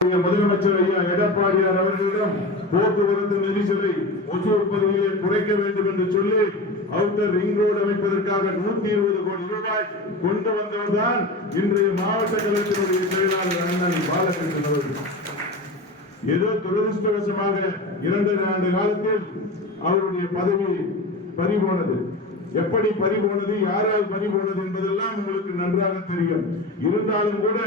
முதலமைச்சர் ஐயா எடப்பாடியார் அவர்களிடம் போக்குவரத்து நெரிசலை ஒசூர் பகுதியிலே குறைக்க வேண்டும் என்று சொல்லி அவுட்டர் ரிங் ரோடு அமைப்பதற்காக 120 கோடி ரூபாய் கொண்டு வந்தவர்தான் இன்றைய மாவட்ட கழகத்தினுடைய செயலாளர் அண்ணன் பாலகிருஷ்ணன் அவர்கள். ஏதோ துரதிருஷ்டவசமாக 2 ஆண்டு காலத்தில் அவருடைய பதவி பறிபோனது. எப்படி பறிபோனது, யாரால் பறிபோனது என்பதெல்லாம் உங்களுக்கு நன்றாக தெரியும். இருந்தாலும் கூட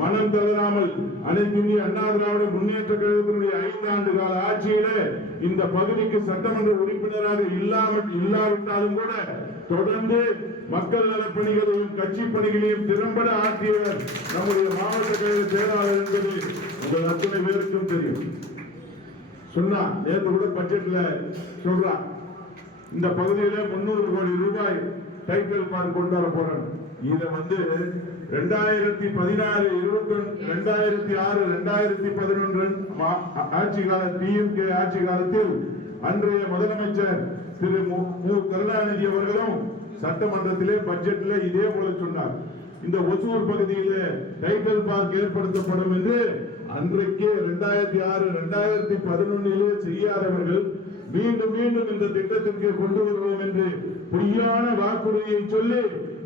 மனம் தளராமல் அனைத்து இந்திய அண்ணா திராவிட முன்னேற்ற கழகத்தினுடைய 5 ஆண்டு கால ஆட்சியில இந்த பகுதிக்கு சட்டமன்ற உறுப்பினராக இல்லாவிட்டாலும் கூட தொடர்ந்து மக்கள் நலப்பணிகளையும் கட்சி பணிகளையும் திறம்பட ஆற்றியவர் நம்முடைய மாவட்ட கழக செயலாளர் என்பது உங்கள் அத்தனை பேருக்கும் தெரியும். சொன்னா நேற்று கூட பட்ஜெட்ல சொல்றா, இந்த பகுதியில 300 கோடி ரூபாய் டைட்டில் பார்க் கொண்டு வர போறாங்க. இத 2016, 2006, 2011 ஆட்சி கால டிஎம்கே ஆட்சி காலத்தில் அன்றைய முதலமைச்சர் திரு மு கருணாநிதி அவர்களும் சட்டமன்றத்திலே பட்ஜெட்டிலே இதே போல சொன்னார். இந்த ஒசூர் பகுதியில டைட்டில் பார்க் ஏற்படுத்தப்படும் என்று அன்றைக்கே 2006, 2011 செய்யாதவர்கள் மீண்டும் மீண்டும் இந்த திட்டத்திற்கு கொண்டு வருவோம் என்று பொய்யான வாக்குறுதியை சொல்லி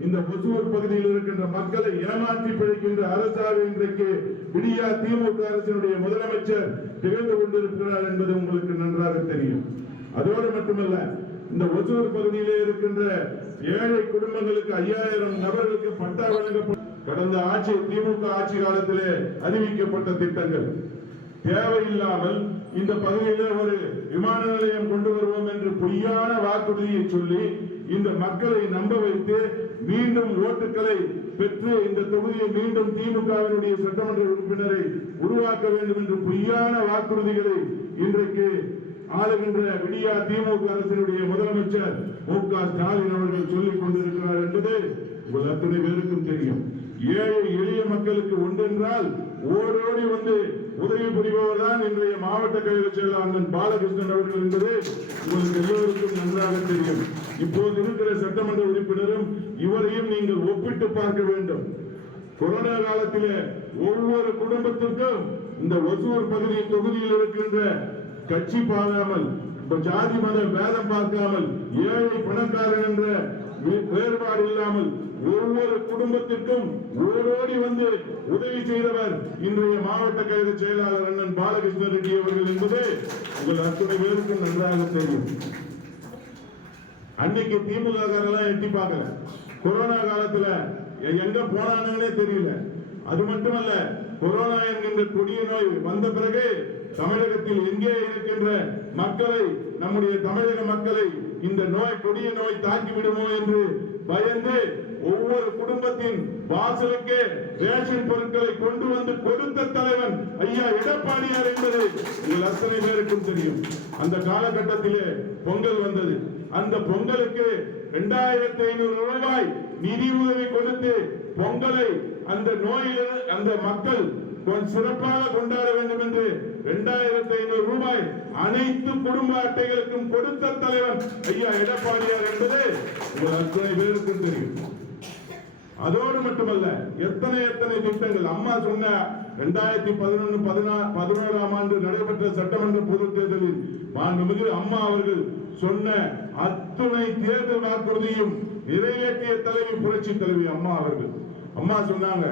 இந்த ஒசூர் பகுதியில் இருக்கின்ற மக்களை ஏமாற்றி பிழைக்கின்ற அரசாக இன்றைக்கு விடியா திமுக அரசினுடைய முதலமைச்சர் திகழ்ந்து கொண்டிருக்கிறார் என்பது உங்களுக்கு நன்றாக தெரியும். அதோடு மட்டுமல்ல, இந்த ஒசூர் பகுதியிலே இருக்கின்ற ஏழை குடும்பங்களுக்கு 5000 நபர்களுக்கு பட்டா வழங்கப்பட்ட கடந்த ஆட்சி திமுக ஆட்சி காலத்திலே அறிவிக்கப்பட்ட திட்டங்கள் தேவையில்லாமல் இந்த பகுதியிலே ஒரு விமான நிலையம் கொண்டு வருவோம் என்று பொய்யான வாக்குறுதியை சொல்லி இந்த மக்களை நம்ப வைத்து மீண்டும் ஓட்டுகளை பெற்று இந்த தொகுதியை மீண்டும் திமுகவினுடைய சட்டமன்ற உறுப்பினரை உருவாக்க வேண்டும் என்று பொய்யான வாக்குறுதிகளை இன்றைக்கு ஆளுகின்ற விடியா திமுக அரசினுடைய முதலமைச்சர் மு க ஸ்டாலின் அவர்கள் சொல்லிக் கொண்டிருக்கிறார் என்பது உங்கள் அத்தனை பேருக்கும் தெரியும். ஏழை எளிய மக்களுக்கு ஒன்றென்றால் ஓடோடி வந்து உதவி புரிபவர் தான் இன்றைய மாவட்ட கழக செயலாளர் பாலகிருஷ்ணன் அவர்கள் என்பது உங்களுக்கு எல்லோருக்கும் நன்றாக தெரியும். இப்போது இருக்கிற சட்டமன்ற உறுப்பினரும் இவரையும் நீங்கள் ஒப்பிட்டு பார்க்க வேண்டும். கொரோனா காலத்தில் ஒவ்வொரு குடும்பத்திற்கும் இந்த ஒசூர் பகுதி தொகுதியில் இருக்கின்ற கட்சி பாராமல், ஜாதி மத பேதம் பார்க்காமல், ஏழை பணக்காரன் என்ற வேறுபாடு இல்லாமல் ஒவ்வொரு குடும்பத்திற்கும் ஓடோடி வந்து உதவி செய்தவர் இன்றைய மாவட்ட கழக செயலாளர் அண்ணன் பாலகிருஷ்ண ரெட்டி அவர்கள் என்பது உங்கள் அத்தனை பேருக்கும் நன்றாக தெரியும். அன்னைக்கு திமுக காரெல்லாம் எட்டி பார்க்கல. கொரோனா காலத்துல எங்க போனானே தெரியல. அது மட்டுமல்ல, கொரோனா என்கின்ற கொடிய நோய் வந்த பிறகு தமிழகத்தில் எங்கே இருக்கின்ற மக்களை, நம்முடைய தமிழக மக்களை இந்த நோய் கொடிய நோய் தாக்கி விடுமோ என்று பயந்து ஒவ்வொரு குடும்பத்தின் வாசலுக்கு ரேஷன் பொருட்களை கொண்டு வந்து கொடுத்த தலைவன் ஐயா எடப்பாடியார் என்பது உங்கள் அத்தனை பேருக்கும் தெரியும். அந்த காலகட்டத்திலே பொங்கல் வந்தது. அந்த பொங்கலுக்கு 2500 ரூபாய் நிதி உதவி கொடுத்து பொங்கலை அந்த நோயில் அந்த மக்கள் சிறப்பாக கொண்டாட வேண்டும் என்று 2500 ரூபாய் அனைத்து குடும்ப அட்டைகளுக்கும் கொடுத்த தலைவன் ஐயா எடப்பாடியார் என்பது உங்கள் அத்தனை பேருக்கும் தெரியும். அதோடு மட்டுமல்ல, எத்தனை திட்டங்கள் அம்மா சொன்ன 2011-11ஆம் ஆண்டு நடைபெற்ற சட்டமன்ற பொதுத் தேர்தலில் மாண்புமிகு அம்மா அவர்கள் சொன்ன அத்துணை தேர்தல் வாக்குறுதியும் நிறைவேற்றிய தலைவி புரட்சி தலைவி அம்மா அவர்கள். அம்மா சொன்னாங்க,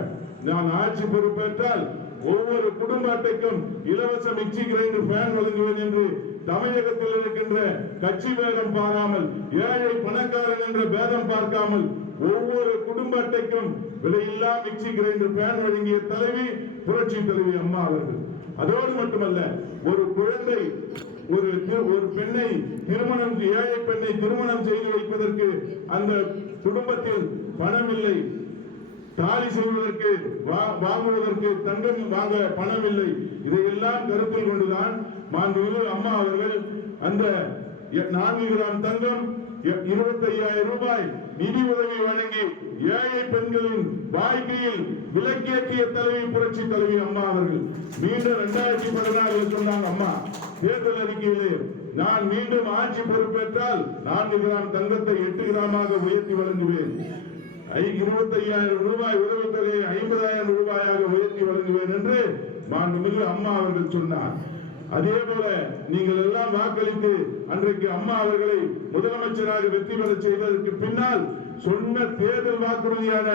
நான் ஆட்சி பொறுப்பேற்றால் ஒவ்வொரு குடும்ப அட்டைக்கும் இலவச மிக்சி கிரைண்டர் ஃபேன் வழங்குவேன் என்று தமிழகத்தில் இருக்கின்ற கட்சி பேதம் பாராமல், ஏழை பணக்காரன் என்ற பேதம் பார்க்காமல் ஒவ்வொரு குடும்ப அட்டைக்கும் விலையில்லா மிக்சி கிரைண்டர் ஃபேன் வழங்கிய தலைவி புரட்சி தலைவி அம்மா அவர்கள். அதோடு மட்டுமல்ல, ஒரு குழந்தை ஒரு பெண்ணை திருமணம், ஏழை பெண்ணை திருமணம் செய்து வைப்பதற்கு அந்த குடும்பத்தில் பணம் இல்லை, தாலி செய்வதற்கு வாங்குவதற்கு தங்கம் வாங்க பணம் இல்லை. இதையெல்லாம் கருத்தில் கொண்டுதான் மாண்புமிகு அம்மா அவர்கள் அந்த 4 கிராம் தங்கம் 25,000 ரூபாய் நிதி உதவி வழங்கி ஏழை பெண்களின் வாழ்க்கையில் விலக்கேற்றிய தலைவி புரட்சி தலைவி அம்மா அவர்கள். மீண்டும் 2016 சொன்னாங்க அம்மா தேர்தல் அறிக்கையிலே, நான் மீண்டும் ஆட்சி பொறுப்பேற்றால் 4 கிராம் தங்கத்தை 8 கிராமாக உயர்த்தி வழங்குவேன், 25,000 ரூபாய் உதவித்தொகையை 50,000 ரூபாயாக உயர்த்தி வழங்குவேன் என்று மாண்புமிகு அம்மா அவர்கள் சொன்னார். அதே போல நீங்கள் எல்லாம் வாக்களித்து அன்றைக்கு அம்மா அவர்களை முதலமைச்சராக வெற்றி பெற செய்ததற்கு பின்னால் சொன்ன தேர்தல் வாக்குறுதியான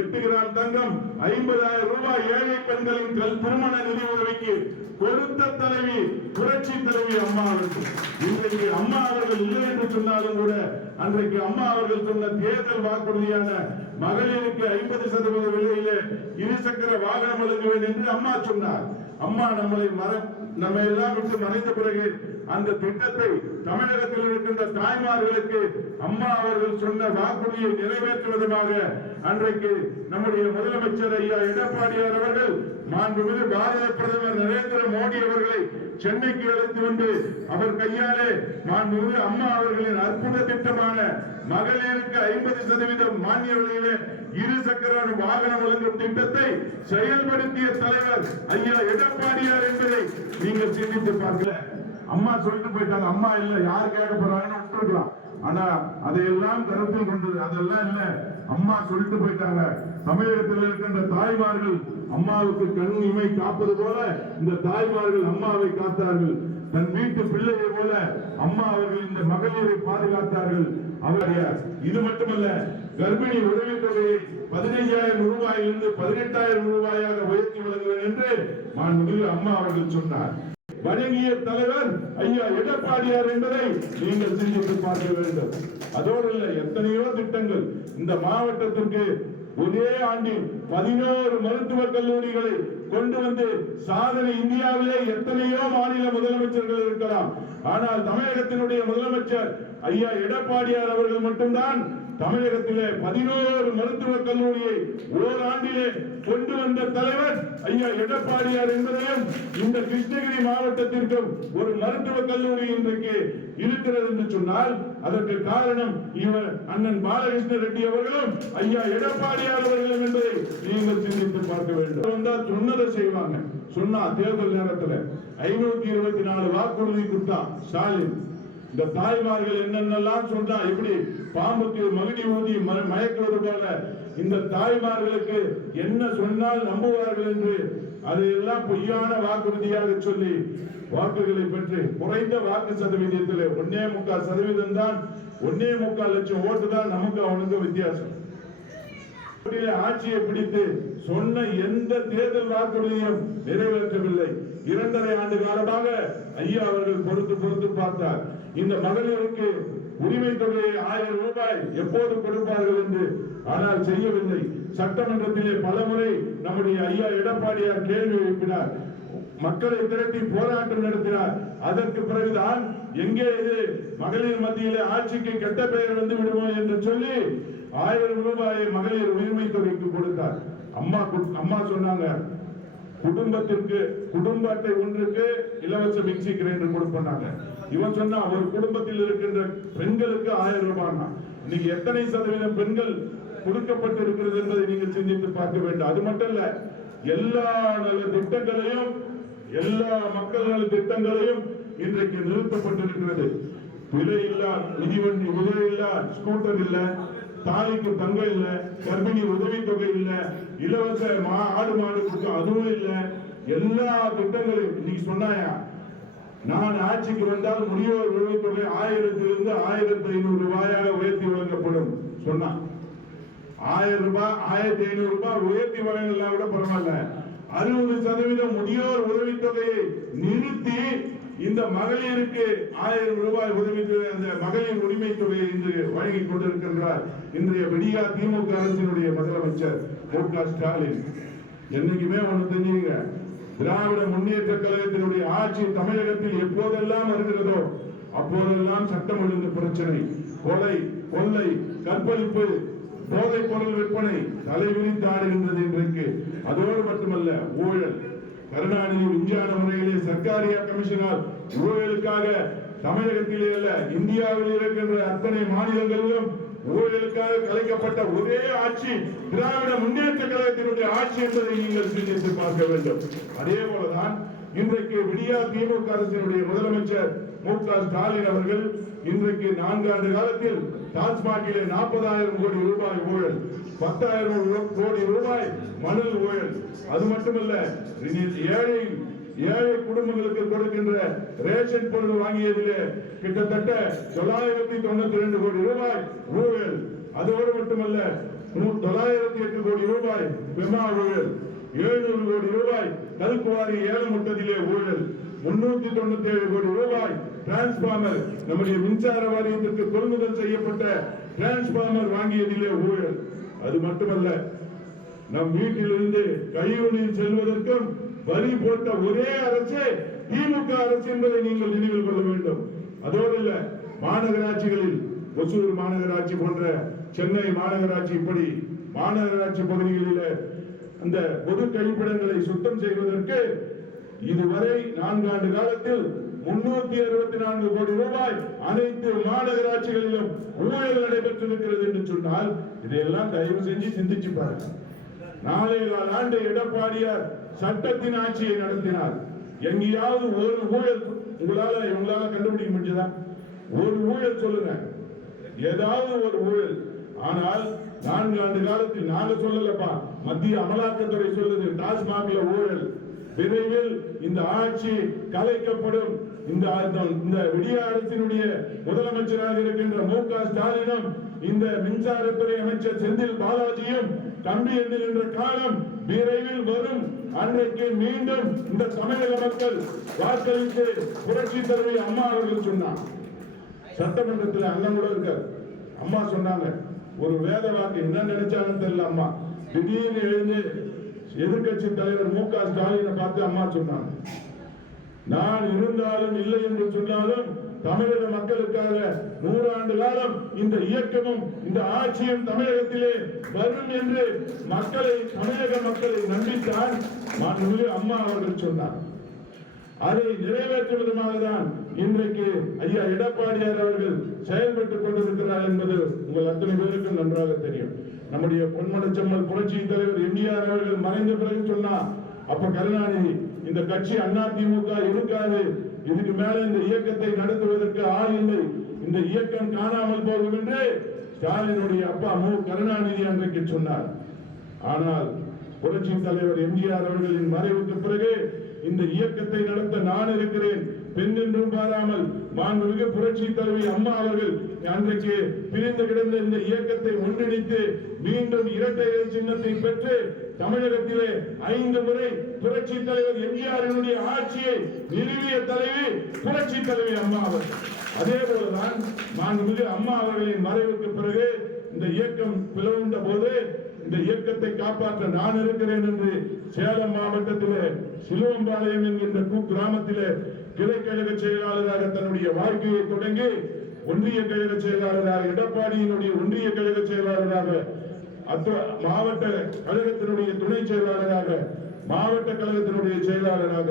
8 கிராம் தங்கம் 50,000 ரூபாய் ஏழை பெண்களின் திருமண நிதி உதவிக்கு கொடுத்த தலைவி புரட்சி தலைவி அம்மா அவர்கள். இன்றைக்கு அம்மா அவர்கள் இல்லை என்று சொன்னாலும் கூட அன்றைக்கு அம்மா அவர்கள் சொன்ன தேர்தல் வாக்குறுதியான மகளிருக்கு 50% விலையிலே இருசக்கர வாகனம் வழங்குவேன் என்று அம்மா சொன்னார். அம்மா நம்ம எல்லாம் விட்டு மறைந்த பிறகு அந்த திட்டத்தை தமிழகத்தில் இருக்கின்ற தாய்மார்களுக்கு அம்மா அவர்கள் சொன்ன வாக்குறுதியை நிறைவேற்றும் விதமாக அன்றைக்கு நம்முடைய முதலமைச்சர் ஐயா எடப்பாடியார் அவர்கள் மாண்புமிகு பாரத பிரதமர் நரேந்திர மோடி அவர்களை சென்னைக்கு அழைத்து வந்து அவர் கையாலே மாண்புமிகு அம்மா அவர்களின் அற்புத திட்டமான மகளிருக்கு 50% மானிய விலையிலே இருசக்கர வாகனம் வழங்கும் திட்டத்தை செயல்படுத்திய தலைவர் ஐயா எடப்பாடியார் என்பதை நீங்கள் சிந்தித்து பார்க்கல. அம்மா சொல்லிட்டு போயிட்டாங்க, அம்மா இல்ல யார் கேட்க போறாங்கன்னு விட்டுருக்கலாம். ஆனா அதையெல்லாம் கருத்தில் கொண்டது அதெல்லாம் இல்ல, அம்மா சொல்லிட்டு போயிட்டாங்க. தமிழகத்தில் இருக்கின்ற தாய்மார்கள் அம்மாவுக்கு கண் இமை காப்பது போல இந்த தாய்மார்கள் அம்மாவை காத்தார்கள். தன் வீட்டு பிள்ளையை போல அம்மா அவர்கள் இந்த மகளிரை பாதுகாத்தார்கள். அவருடைய இது மட்டுமல்ல, கர்ப்பிணி உதவித் தொகையை 15,000 ரூபாயிலிருந்து 18,000 ரூபாயாக உயர்த்தி வழங்குவேன் என்று மாண்புமிகு அம்மா அவர்கள் சொன்னார். வழங்கிய தலைவர் ஐயா எடப்பாடியார் என்பதை நீங்கள் சிந்தித்து பார்க்க வேண்டும். அதோடு இல்லை, எத்தனையோ திட்டங்கள் இந்த மாவட்டத்திற்கு ஒரே ஆண்டில் 11 மருத்துவக் கல்லூரிகளை கொண்டு வந்து சாதனை. இந்தியாவிலே எத்தனையோ மாநில முதலமைச்சர்கள் இருக்கலாம், ஆனால் தமிழகத்தினுடைய முதலமைச்சர் ஐயா எடப்பாடியார் அவர்கள் மட்டும்தான் தமிழகத்திலே 11 மருத்துவக் கல்லூரியை ஓராண்டிலே கொண்டு வந்த தலைவர் ஐயா எடப்பாடியார் என்பதையும், இந்த கிருஷ்ணகிரி மாவட்டத்திற்கும் ஒரு மருத்துவக் கல்லூரி இன்றைக்கு இருக்கிறது என்று சொன்னால் அதற்கு காரணம் இவர் அண்ணன் பாலகிருஷ்ண ரெட்டி அவர்களும் ஐயா எடப்பாடியார் அவர்களும் என்பதை நீங்கள் சிந்தித்து பார்க்க வேண்டும். வந்தால் சொன்னதை செய்வாங்க. சொன்னா தேர்தல் நேரத்தில் 524 வாக்குறுதி கொடுத்தா ஸ்டாலின். இந்த தாய்மார்கள் என்னென்னலாம் சொன்னா, எப்படி பாம்புக்கு மகிழ்ச்சி ஊதி மயக்குவது போல இந்த தாய்மார்களுக்கு என்ன சொன்னால் நம்புவார்கள் என்று அதையெல்லாம் பொய்யான வாக்குறுதியாக சொல்லி வாக்குகளை பெற்று குறைந்த வாக்கு சதவீதத்தில் 1.25% தான், 1.25 லட்சம் ஓட்டு தான் நமக்கு அவனுக்கு வித்தியாசம். ஆட்சியை பிடித்து சொன்ன எந்த தேர்தல் வாக்குறுதியும் நிறைவேற்றவில்லை. 2.5 ஆண்டு காலமாக ஐயா அவர்கள் பொறுத்து பார்த்தார். இந்த மகளிருக்கு உரிமை தொகையை 1000 ரூபாய் எப்போது கொடுப்பார்கள் என்று, ஆனால் செய்யவில்லை. சட்டமன்றத்திலே பலமுறை நம்முடைய ஐயா எடப்பாடியார் கேள்வி எழுப்பினார், மக்களை திரட்டி போராட்டம் நடத்தினார். அதற்கு பிறகுதான் எங்கே இது மகளிர் மத்தியிலே ஆட்சிக்கு கெட்ட பெயர் வந்து விடுவோம் என்று சொல்லி 1000 ரூபாயை மகளிர் உரிமை தொகைக்கு கொடுத்தார். அம்மா சொன்னாங்க, குடும்பத்திற்கு குடும்ப அட்டை ஒன்றுக்கு இலவச மிக்சி கிரைண்டர் கொடுப்பாங்க. இவன் சொன்னா ஒரு குடும்பத்தில் இருக்கின்ற பெண்களுக்கு 1000 ரூபாய். இன்னைக்கு எத்தனை சதவீதம் பெண்கள் கொடுக்கப்பட்டு இருக்கிறது என்பதை நீங்கள் சிந்தித்து பார்க்க வேண்டும். அது மட்டும் இல்ல, எல்லா நல திட்டங்களையும் எல்லா மக்கள் நல திட்டங்களையும் இன்றைக்கு நிறுத்தப்பட்டிருக்கிறது. விலை இல்லா மிதிவண்டி, விலை இல்லா ஸ்கூட்டர் இல்ல, தாலிக்கு தங்கம் இல்ல, கர்ப்பிணி உதவி தொகை இல்ல, இலவச ஆடு மாடு அதுவும் இல்ல. எல்லா திட்டங்களையும் இன்னைக்கு சொன்னாயா, நான் ஆட்சிக்கு வந்தால் முதியோர் உதவி தொகை 1000 1500 ரூபாயாக உயர்த்தி வழங்கப்படும் சொன்னா. 1000 ரூபாய் 1500 ரூபாய் உயர்த்தி வழங்கலாம் கூட பரவாயில்ல, 60% முதியோர் உதவி தொகையை நிறுத்தி இந்த மகளிருக்கு 1000 ரூபாய் உதவி அந்த மகளிர் உரிமை தொகையை இன்று வழங்கிக் கொண்டிருக்கின்றார் இன்றைய விடியா திமுக அரசினுடைய முதலமைச்சர் மு.க. ஸ்டாலின். என்னைக்குமே ஒண்ணு தெரிஞ்சுங்க, திராவிட முன்னேற்ற கழகத்தினுடைய ஆட்சி தமிழகத்தில் எப்போதெல்லாம் வருகிறதோ அப்போதெல்லாம் சட்டம் ஒழுங்கு பிரச்சனை, கொலை, கொள்ளை, கற்பழிப்பு, போதைப் பொருள் விற்பனை தலைவிரித்து ஆடுகின்றது இன்றைக்கு. அதோடு மட்டுமல்ல, ஊழல். கருணாநிதி விஞ்ஞான முறையிலே சர்க்காரியா கமிஷனால் ஊழலுக்காக தமிழகத்திலே அல்ல இந்தியாவில் இருக்கின்ற அத்தனை மாநிலங்களிலும் ஊழலுக்காக கலைக்கப்பட்ட ஒரே ஆட்சி திராவிட முன்னேற்ற கழகத்தினுடைய ஆட்சி என்பதை நீங்கள் சிந்தித்து பார்க்க வேண்டும். அதே போலதான் இன்றைக்கு விடியா திமுக அரசினுடைய முதலமைச்சர் மு.க. ஸ்டாலின் அவர்கள் இன்றைக்கு 4 ஆண்டு காலத்தில் டாஸ்மாகிலே 40,000 கோடி ரூபாய் ஊழல், 10,000 கோடி ரூபாய் மணல் ஊழல். அது மட்டுமல்ல, ஏழை குடும்பங்களுக்கு கொடுக்கின்ற ரேஷன் பொருள் வாங்கியதிலே கிட்டத்தட்ட 992 கோடி ரூபாய் ஊழல். அதோடு மட்டுமல்ல, 908 கோடி ரூபாய் விமா ஊழல், 700 கோடி ரூபாய் கல்குவாரி ஏலமுட்டதிலே ஊழல், 397 கோடி ரூபாய் டிரான்ஸ்பார்மர், நம்முடைய மின்சார வாரியத்திற்கு கொள்முதல் செய்யப்பட்ட டிரான்ஸ்பார்மர் வாங்கியதிலே ஊழல். அது மட்டுமல்ல, நம் வீட்டிலிருந்து கழிவுநீர் செல்வதற்கும் வரி போட்ட ஒரே அரசு திமுக அரசு என்பதை நீங்கள் நினைவில் கொள்ள வேண்டும். அதோடு இல்ல, மாநகராட்சிகளில் ஒசூர் மாநகராட்சி போன்ற சென்னை மாநகராட்சி, இப்படி மாநகராட்சி பகுதிகளில் அந்த பொது கழிப்பிடங்களை சுத்தம் செய்வதற்கு இதுவரை 4 ஆண்டு காலத்தில் 364 கோடி ரூபாய் அனைத்து மாநகராட்சிகளிலும் ஊழல் நடைபெற்றிருக்கிறது என்று சொன்னால், இதையெல்லாம் தயவு செஞ்சு சிந்திச்சு பாருங்க. 4.25 ஆண்டு எடப்பாடியார் சட்டத்தின் ஆட்சியை நடத்தினார். எங்கேயாவது ஒரு ஊழல் இவங்களால கண்டுபிடிக்க முடிஞ்சதா? ஒரு ஊழல் சொல்லுங்க, ஏதாவது ஒரு ஊழல். ஆனால் 4 ஆண்டு காலத்தில் நாங்க சொல்லலப்பா, மத்திய அமலாக்கத்துறை சொல்லுது டாஸ்மாக்ல ஊழல். விரைவில் இந்த ஆட்சி கலைக்கப்படும். இந்த விடிய அரசினுடைய முதலமைச்சராக இருக்கின்ற மு.க. ஸ்டாலினும் இந்த மின்சாரத்துறை அமைச்சர் செந்தில் பாலாஜியும் கம்பி எண்ணுகின்ற காலம் விரைவில் வரும். அன்றைக்கு மீண்டும் இந்த தமிழக மக்கள் வாக்களித்து புரட்சி தலைவி அம்மா அவர்கள் சொன்னார். சட்டமன்றத்தில் அண்ணன் கூட இருக்கார். அம்மா சொன்னாங்க ஒரு வேத வாக்கு, என்ன நினைச்சாங்கன்னு தெரியல. அம்மா திடீர்னு எழுந்து எதிர்கட்சி தலைவர் மு.க. ஸ்டாலினை பார்த்து அம்மா சொன்னாங்க, நான் இருந்தாலும் இல்லை என்று சொன்னாலும் தமிழக மக்களுக்காக 100 ஆண்டு காலம் இந்த இயக்கமும் இந்த ஆட்சியும் தமிழகத்திலே வரும் என்று தமிழக மக்களை நம்பித்தான் அம்மா அவர்கள் சொன்னார். அதை நிறைவேற்றும் விதமாக தான் இன்றைக்கு ஐயா எடப்பாடியார் அவர்கள் செயல்பட்டுக் கொண்டிருக்கிறார் என்பது உங்கள் அத்தனை பேருக்கும் நன்றாக தெரியும். நம்முடைய பொன்மனச்செம்மல் புரட்சி தலைவர் எம்ஜிஆர் அவர்கள் மறைந்த பிறகு சொன்னார், அப்ப கருணாநிதி இந்த கட்சி அதிமுக இருக்காது, இதுக்கு மேல இந்த இயக்கத்தை நடத்துவதற்கு ஆள் இல்லை, இந்த இயக்கம் காணாமல் போகும் என்று ஸ்டாலினுடைய அப்பா மு கருணாநிதி அன்றைக்கு சொன்னார். ஆனால் புரட்சி தலைவர் எம்ஜிஆர் அவர்களின் மறைவுக்கு பிறகு இந்த இயக்கத்தை நடத்த நான் இருக்கிறேன், பெண் என்றும் பாராமல் மாண்புமிகு புரட்சி தலைவி அம்மா அவர்கள் அன்றைக்கு பிரிந்து கிடந்த இந்த இயக்கத்தை ஒன்றிணைத்து மீண்டும் இரட்டை இலை சின்னத்தை பெற்று தமிழகத்திலே 5 முறை புரட்சி தலைவர் எம்ஜிஆரினுடைய ஆட்சியை நிறுவிய தலைவி புரட்சி தலைவி அம்மா அவர்கள். அதே போலதான் மாண்புமிகு அம்மா அவர்களின் மறைவுக்கு பிறகு இந்த இயக்கம் பிளவுண்ட போது இந்த இயக்கத்தை காப்பாற்ற நான் இருக்கிறேன் என்று சேலம் மாவட்டத்திலே சிலுவம்பாளையம் என்கின்ற கிராமத்திலே கிளைக்கழக செயலாளராக தன்னுடைய வாழ்க்கையை தொடங்கி ஒன்றிய கழக செயலாளராக, எடப்பாடியினுடைய ஒன்றிய கழக செயலாளராக, மாவட்ட கழகத்தினுடைய துணை செயலாளராக, மாவட்ட கழகத்தினுடைய செயலாளராக,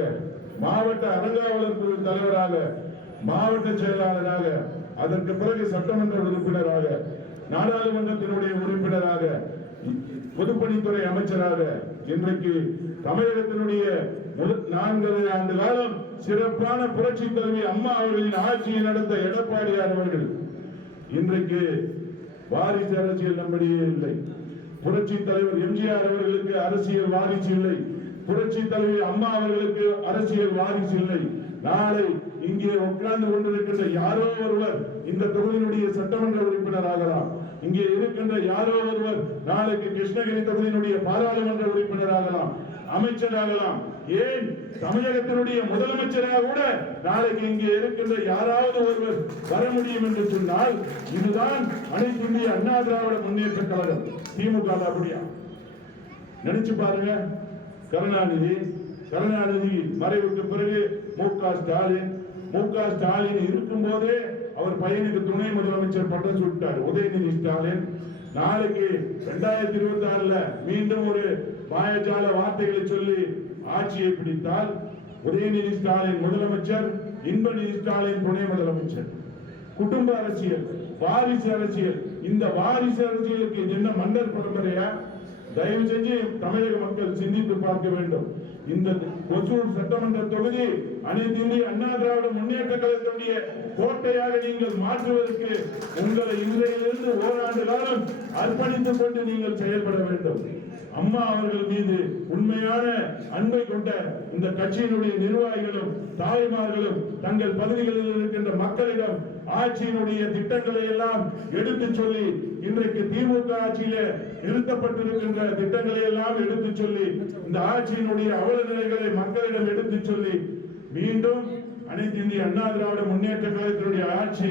மாவட்ட அறங்காவலர் குழு தலைவராக, மாவட்ட செயலாளராக, அதற்கு பிறகு சட்டமன்ற உறுப்பினராக, நாடாளுமன்றத்தினுடைய உறுப்பினராக, பொதுப்பணித்துறை அமைச்சராக, இன்றைக்கு தமிழகத்தினுடைய 4.5 ஆண்டு காலம் சிறப்பான புரட்சி தலைவி அம்மா அவர்களின் ஆட்சியை நடத்த எடப்பாடியார் அவர்கள் இன்றைக்கு வாரிசு அரசியல் நம்மிடையே இல்லை. புரட்சி தலைவர் எம்ஜிஆர் அவர்களுக்கு அரசியல் வாரிசு இல்லை, புரட்சி தலைவி அம்மா அவர்களுக்கு அரசியல் வாரிசு இல்லை. நாளை இங்கே உட்கார்ந்து கொண்டிருக்கின்ற யாரோ ஒருவர் இந்த தொகுதியினுடைய சட்டமன்ற உறுப்பினர் ஆகலாம், இங்கே இருக்கின்ற யாரோ ஒருவர் நாளைக்கு கிருஷ்ணகிரி தொகுதியினுடைய பாராளுமன்ற உறுப்பினர் ஆகலாம், அமைச்சராகலாம், ஏன் தமிழகத்தினுடைய முதலமைச்சராக கூட நாளைக்கு இங்கே இருக்கின்ற யாராவது ஒருவர் வர முடியும் என்று சொன்னால் இதுதான் அனைத்து இந்திய அண்ணா திராவிட முன்னேற்ற கழகம் திமுக. அப்படியா நினைச்சு பாருங்க. கருணாநிதி மறைவுக்கு பிறகு மு.க. ஸ்டாலின் இருக்கும் போதே அவர் பையனுக்கு துணை முதலமைச்சர் பட்டம் சுட்டார் உதயநிதி ஸ்டாலின். நாளைக்கு 2026 மீண்டும் ஒரு மாயஜால வார்த்தைகளை சொல்லி ஆட்சியை பிடித்தால் உதயநிதி ஸ்டாலின் முதலமைச்சர், இன்பநிதி ஸ்டாலின் துணை முதலமைச்சர். குடும்ப அரசியல், வாரிசு அரசியல். இந்த வாரிசு அரசியலுக்கு என்ன மன்னர் பரம்பரையா? தயவு செஞ்சு தமிழக மக்கள் சிந்தித்து பார்க்க வேண்டும். இந்த ஒசூர் சட்டமன்ற தொகுதி அனைத்து இந்திய அண்ணா திராவிட முன்னேற்ற கழகத்துடைய கோட்டையாக நீங்கள் மாற்றுவதற்கு உங்களை இன்றையிலிருந்து ஓராண்டு காலம் அர்ப்பணித்துக் கொண்டு நீங்கள் செயல்பட வேண்டும். அம்மா அவர்கள் மீது உண்மையான அன்பை கொண்ட இந்த கட்சியினுடைய நிர்வாகிகளும் தாய்மார்களும் தங்கள் பகுதிகளில் இருக்கின்ற மக்களிடம் ஆட்சியினுடைய திட்டங்களை எல்லாம் எடுத்து சொல்லி, இன்றைக்கு திமுக ஆட்சியில நிறுத்தப்பட்டிருக்கின்ற திட்டங்களை எல்லாம் எடுத்து சொல்லி, இந்த ஆட்சியினுடைய அவல நிலைகளை மக்களிடம் எடுத்து சொல்லி, மீண்டும் அனைத்து இந்திய அண்ணா திராவிட முன்னேற்ற கழகத்தினுடைய ஆட்சி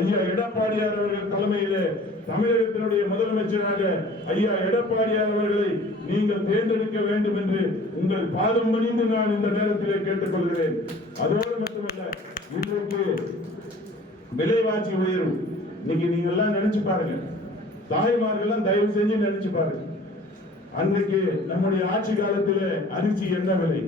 ஐயா எடப்பாடியார் அவர்கள் தலைமையிலே தமிழகத்தினுடைய முதலமைச்சராக ஐயா எடப்பாடியார் அவர்களை நீங்கள் தேர்ந்தெடுக்க வேண்டும் என்று உங்கள் பாதம் பணிந்து நான் இந்த நேரத்திலே கேட்டுக்கொள்கிறேன். அதோடு மட்டுமல்ல, இன்றைக்கு விலைவாசி உயர்வு இன்னைக்கு நீங்க எல்லாம் நினைச்சு பாருங்க, தாய்மார்கள் தயவு செஞ்சு நினைச்சு பாருங்க. அன்றைக்கு நம்முடைய ஆட்சி காலத்திலே அரிசி என்ன விலை?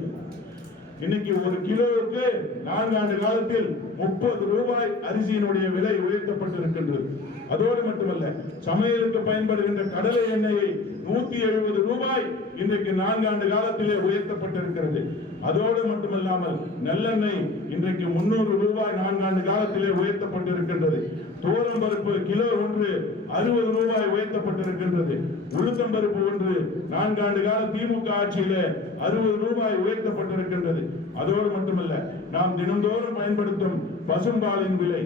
இன்னைக்கு ஒரு கிலோவுக்கு 4 ஆண்டு காலத்தில் 30 ரூபாய் அரிசியினுடைய விலை உயர்த்தப்பட்டிருக்கின்றது. அதோடு மட்டுமல்ல, சமையலுக்கு பயன்படுகின்ற கடலை எண்ணெயை 170 ரூபாய் இன்றைக்கு 4 ஆண்டு காலத்திலே உயர்த்தப்பட்டிருக்கிறது. அதோடு மட்டுமல்லாமல் நல்லெண்ணெய் இன்றைக்கு 300 ரூபாய் 4 ஆண்டு காலத்திலே உயர்த்தப்பட்டிருக்கின்றது. தோரம் பருப்பு கிலோ ஒன்று 60 ரூபாய் உயர்த்தப்பட்டிருக்கின்றது. உளுத்தம் பருப்பு ஒன்று 4 ஆண்டு கால திமுக ஆட்சியிலே 60 ரூபாய் உயர்த்தப்பட்டிருக்கின்றது. அதோடு மட்டுமல்ல, நாம் தினந்தோறும் பயன்படுத்தும் பசும்பாலின் விலை,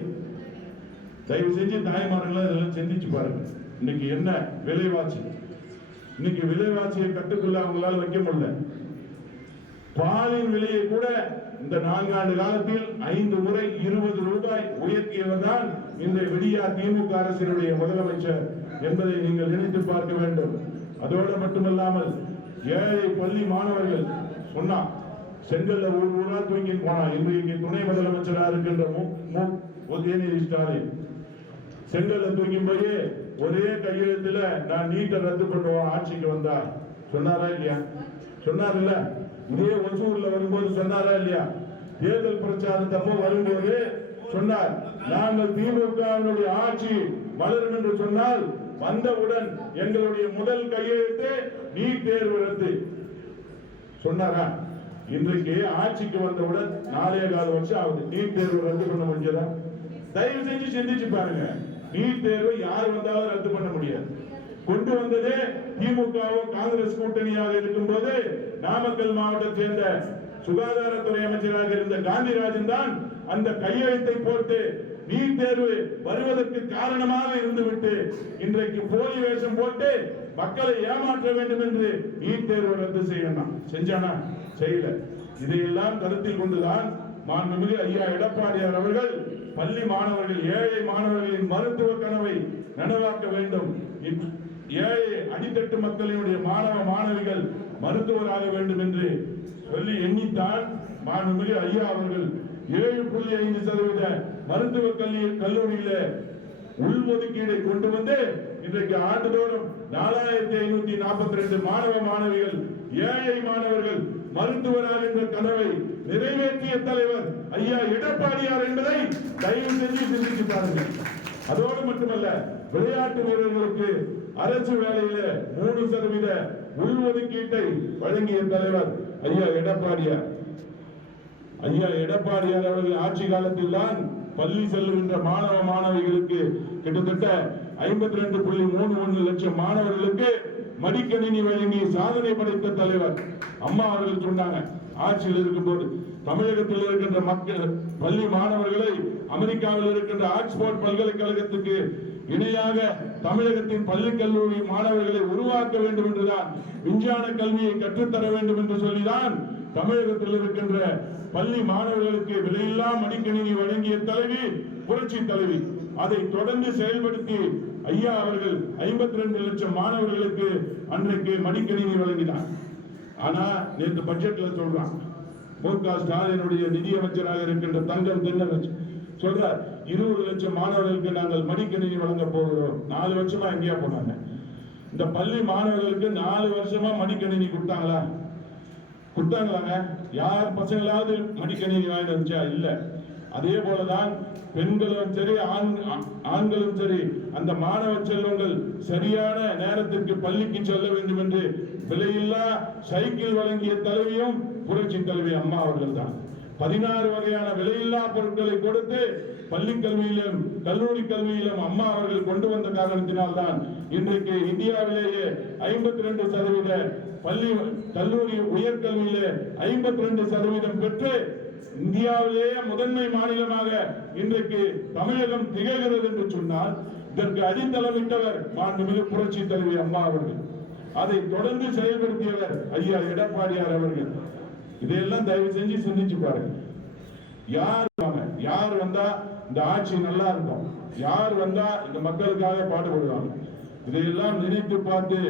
தயவு செஞ்சு தாய்மார்கள் இதெல்லாம் சிந்திச்சு பாருங்க. இன்னைக்கு என்ன விலைவாசி? இன்னைக்கு விலைவாசியை கட்டுக்குள்ள அவங்களால வைக்க முடியல. பாலின் விலையை கூட இந்த 4 ஆண்டு காலத்தில் 5 முறை 20 ரூபாய் உயர்த்தியவர்தான் இந்த விடியா திமுக அரசினுடைய முதலமைச்சர் என்பதை நீங்கள் நினைத்து பார்க்க வேண்டும். அதோடு மட்டுமல்லாமல், ஏழை பள்ளி மாணவர்கள் சொன்னா செங்கல்ல ஊரா தூங்கி போனா, இன்றைக்கு துணை முதலமைச்சராக இருக்கின்ற உதயநிதி ஸ்டாலின் செங்கல்ல தூக்கி போய் ஒரே கையெழுத்துல நான் நீட்டை ரத்து பண்ணுவோம் ஆட்சிக்கு வந்தா சொன்னாரா இல்லையா? சொன்னார் இல்ல? இதே ஒசூர்ல வரும்போது சொன்னாரா இல்லையா? தேர்தல் பிரச்சாரத்தப்போ வரும்போது சொன்னார், நாங்கள் திமுகவினுடைய ஆட்சி வளரும் என்று சொன்னால் வந்தவுடன் எங்களுடைய முதல் கையெழுத்து நீட் தேர்வு ரத்து சொன்னாரா? இன்றைக்கு ஆட்சிக்கு வந்தவுடன் 4.25 வருஷம் ஆகுது. நீட் தேர்வு ரத்து பண்ண முடிஞ்சதா? தயவு செஞ்சு சிந்திச்சு பாருங்க. நீட் தேர்வு யார் வந்தாலும் ரத்து பண்ண முடியாது. கொண்டு வந்ததே திமுகவும் காங்கிரஸ் கூட்டணியாக இருக்கும் போது நாமக்கல் மாவட்டத்தை சேர்ந்த சுகாதாரத்துறை அமைச்சராக இருந்த காந்திராஜன் தான் அந்த கையெழுத்தை போட்டு நீட் தேர்வு வருவதற்கு காரணமாக இருந்துவிட்டு இன்றைக்கு போலி வேஷம் போட்டு மக்களை ஏமாற்ற வேண்டும் என்று நீட் தேர்வு ரத்து செய்யணும் செஞ்சானா? செய்யல. இதையெல்லாம் கருத்தில் கொண்டுதான் மாண்புமிகு ஐயா எடப்பாடியார் அவர்கள் பள்ளி மாணவர்கள், ஏழை மாணவர்களின் மருத்துவ கனவை நனவாக்க வேண்டும், ஏழை அடித்தட்டு மக்களினுடைய மாணவ மாணவிகள் மருத்துவராக வேண்டும் என்று சொல்லி எண்ணித்தான் மாண்புமிகு ஐயா அவர்கள் 7.5% மருத்துவ கல்லூரியில உள்ஒதுக்கீடை கொண்டு வந்து இன்றைக்கு ஆண்டுதோறும் 4542 மாணவ மாணவிகள், ஏழை மாணவர்கள் மருத்துவராகின்ற கனவை நிறைவேற்றிய தலைவர் ஐயா எடப்பாடியார் என்பதை தயவு செஞ்சு சிந்திச்சு பாருங்கள். அதோடு மட்டுமல்ல, விளையாட்டு வீரர்களுக்கு அரசு வேலையில 3% உள்ஒதுக்கீட்டை வழங்கிய தலைவர் ஐயா எடப்பாடியார். ஐயா எடப்பாடியார் அவர்கள் ஆட்சி காலத்தில் தான் பள்ளி செல்லுகின்ற மாணவ மாணவிகளுக்கு கிட்டத்தட்ட 52.31 லட்சம் மாணவர்களுக்கு மடிக்கணினி வழங்கி சாதனை படைத்த தலைவர் அம்மா அவர்கள் சொன்னாங்க. ஆட்சியில் இருக்கும்போது தமிழகத்தில் இருக்கின்ற மக்கள் பள்ளி மாணவர்களை அமெரிக்காவில் இருக்கின்ற ஆக்ஸ்போர்ட் பல்கலைக்கழகத்துக்கு இணையாக தமிழகத்தின் பள்ளி கல்லூரி மாணவர்களை உருவாக்க வேண்டும் என்றுதான், விஞ்ஞான கல்வியை கற்றுத்தர வேண்டும் என்று சொல்லிதான் தமிழகத்தில் இருக்கின்ற பள்ளி மாணவர்களுக்கு விலையில்லா மடிக்கணினி வழங்கிய தலைவி புரட்சி தலைவி. அதை தொடர்ந்து செயல்படுத்தி ஐயா அவர்கள் 52 லட்சம் மாணவர்களுக்கு அன்றைக்கு மடிக்கணினி வழங்கினார். ஆனா நேற்று பட்ஜெட்ல சொல்றான், மு.க. ஸ்டாலினுடைய நிதியமைச்சராக இருக்கின்ற தங்கம் தென்னரசு சொல்றார், 20 லட்சம் மாணவர்களுக்கு நாங்கள் மடிக்கணினி வழங்க போகிறோம். 4 வருஷமா எங்கேயா போனாங்க? இந்த பள்ளி மாணவர்களுக்கு 4 வருஷமா மடிக்கணினி கொடுத்தாங்களாங்க? யார் பசங்களாவது மடிக்கணினி வாங்கிட்டு வந்துச்சா? இல்ல. அதே போலதான் பெண்களும் சரி ஆண்களும் சரி அந்த மாணவ செல்வங்கள் சரியான நேரத்திற்கு பள்ளிக்கு செல்ல வேண்டும் என்று விலையில்லா சைக்கிள் வழங்கிய தலைவியும் புரட்சி தலைவி அம்மா அவர்கள் தான். 16 வகையான விலையில்லா பொருட்களை கொடுத்து பள்ளி கல்வியிலும் கல்லூரி கல்வியிலும் அம்மா அவர்கள் கொண்டு வந்த காரணத்தினால்தான் இன்றைக்கு இந்தியாவிலேயே 52% பள்ளி கல்லூரி உயர்கல்வியிலே 52% பெற்று இந்தியாவிலேயே முதன்மை மாநிலமாக இன்றைக்கு தமிழகம் திகழ்கிறது என்று சொன்னால் இதற்கு அடித்தளமிட்டவர் மாண்புமிகு புரட்சி தலைவி அம்மா அவர்கள். அதை தொடர்ந்து செயல்படுத்தியவர் ஐயா எடப்பாடியார் அவர்கள். இதையெல்லாம் தயவு செஞ்சு சிந்திச்சு பாருங்க. யார் வந்தா இந்த ஆட்சி நல்லா இருக்கும், யார் வந்தா இந்த மக்களுக்காக பாடுபடுவாங்க, இதையெல்லாம் நினைத்து பார்த்து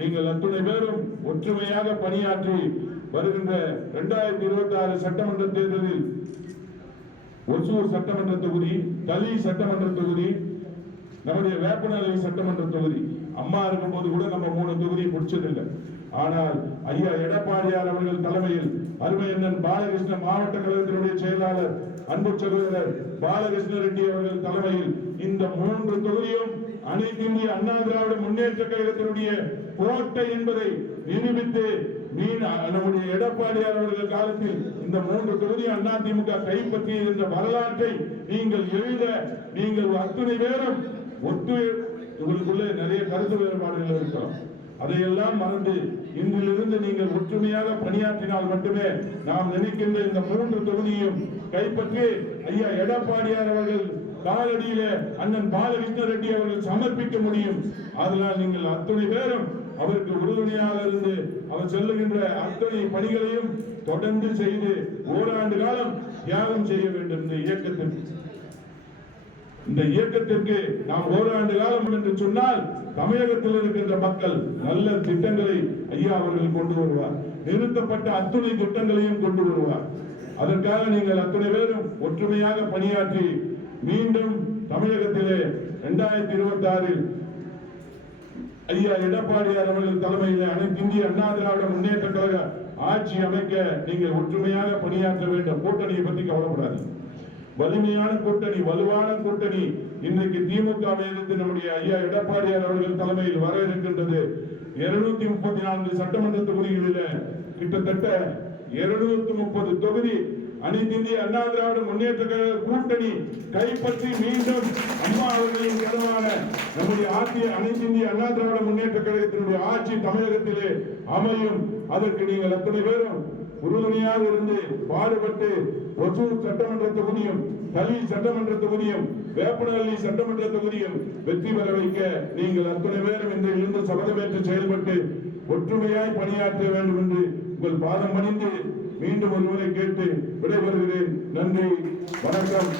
நீங்கள் அத்துணை பேரும் ஒற்றுமையாக பணியாற்றி வருகின்ற 2026 சட்டமன்ற தேர்தலில் ஒசூர் சட்டமன்ற தொகுதி, தளி சட்டமன்ற தொகுதி, நம்முடைய வேப்பநல்லி சட்டமன்ற தொகுதி, அம்மா இருக்கும் போது கூட நம்ம 3 தொகுதியை முடிச்சதில்லை. ஆனால் ஐயா எடப்பாடியார் அவர்கள் தலைமையில் அருமை அண்ணன் பாலகிருஷ்ண மாவட்ட கழகத்தினுடைய செயலாளர் அன்பு சகோதரர் பாலகிருஷ்ண ரெட்டி அவர்கள் தலைமையில் இந்த 3 தொகுதியும் அனைத்து இந்திய அண்ணா திராவிட முன்னேற்ற கழகத்தினுடைய கோட்டை என்பதை நிரூபித்து நம்முடைய எடப்பாடியார் அவர்கள் காலத்தில் இந்த 3 தொகுதி அதிமுக கைப்பற்றிய என்ற வரலாற்றை நீங்கள் எழுத நீங்கள் அத்துணை பேரும் உங்களுக்குள்ளே நிறைய கருத்து வேறுபாடுகள் இருக்கலாம். அதையெல்லாம் மறந்து இன்றிலிருந்து நீங்கள் ஒற்றுமையாக பணியாற்றினால் மட்டுமே நாம் நினைக்கின்ற இந்த 3 தொகுதியும் கைப்பற்றி ஐயா எடப்பாடியார் அவர்கள் காலடியில அண்ணன் பாலகிருஷ்ண ரெட்டி அவர்கள் சமர்ப்பிக்க முடியும். அதனால் நீங்கள் அத்துணை பேரும் அவருக்கு உறுதுணையாக இருந்து அவர் செல்லுகின்ற அத்தனை பணிகளையும் தொடர்ந்து செய்து ஓராண்டு காலம் தியாகம் செய்ய வேண்டும். இந்த இயக்கத்திற்கு நாம் ஓராண்டு காலம் என்று சொன்னால் தமிழகத்தில் இருக்கின்ற மக்கள் நல்ல திட்டங்களை ஐயா அவர்கள் கொண்டு வருவார். நிறுத்தப்பட்ட அத்துணை திட்டங்களையும் கொண்டு வருவார். அதற்காக நீங்கள் அத்துணை பேரும் ஒற்றுமையாக பணியாற்றி மீண்டும் தமிழகத்திலே 2026 ஐயா எடப்பாடியார் அவர்கள் தலைமையில் அனைத்து இந்திய அண்ணா திராவிட முன்னேற்ற கழக ஆட்சி அமைக்க நீங்கள் ஒற்றுமையாக பணியாற்ற வேண்டும். கூட்டணியை பற்றி கவலைப்படாது. வலிமையான கூட்டணி, வலுவான கூட்டணி இன்றைக்கு திமுக எதிர்த்து நம்முடைய ஐயா எடப்பாடியார் அவர்கள் தலைமையில் வர இருக்கின்றது. 234 சட்டமன்ற தொகுதிகளில் கிட்டத்தட்ட 230 தொகுதி அனைத்து இந்திய அண்ணா திராவிட முன்னேற்ற கழக கூட்டணி கைப்பற்றி மீண்டும் அம்மா அவர்களின் கனவான நம்முடைய அனைத்து இந்திய அண்ணா திராவிட முன்னேற்ற கழகத்தினுடைய ஆட்சி தமிழகத்திலே அமையும். அதற்கு நீங்கள் அத்தனை பேரும் உறுதுணையாக இருந்து பாடுபட்டு ஒசூர் சட்டமன்ற தொகுதியும், தளி சட்டமன்ற தொகுதியும், வேப்பநல்லி சட்டமன்ற தொகுதியும் வெற்றி பெற வைக்க நீங்கள் அத்தனை பேரும் இன்றிலிருந்து சபதமேற்று செயல்பட்டு ஒற்றுமையாய் பணியாற்ற வேண்டும் என்று உங்கள் பாதம் பணிந்து மீண்டும் ஒருமுறை கேட்டு விடைபெறுகிறேன். நன்றி, வணக்கம்.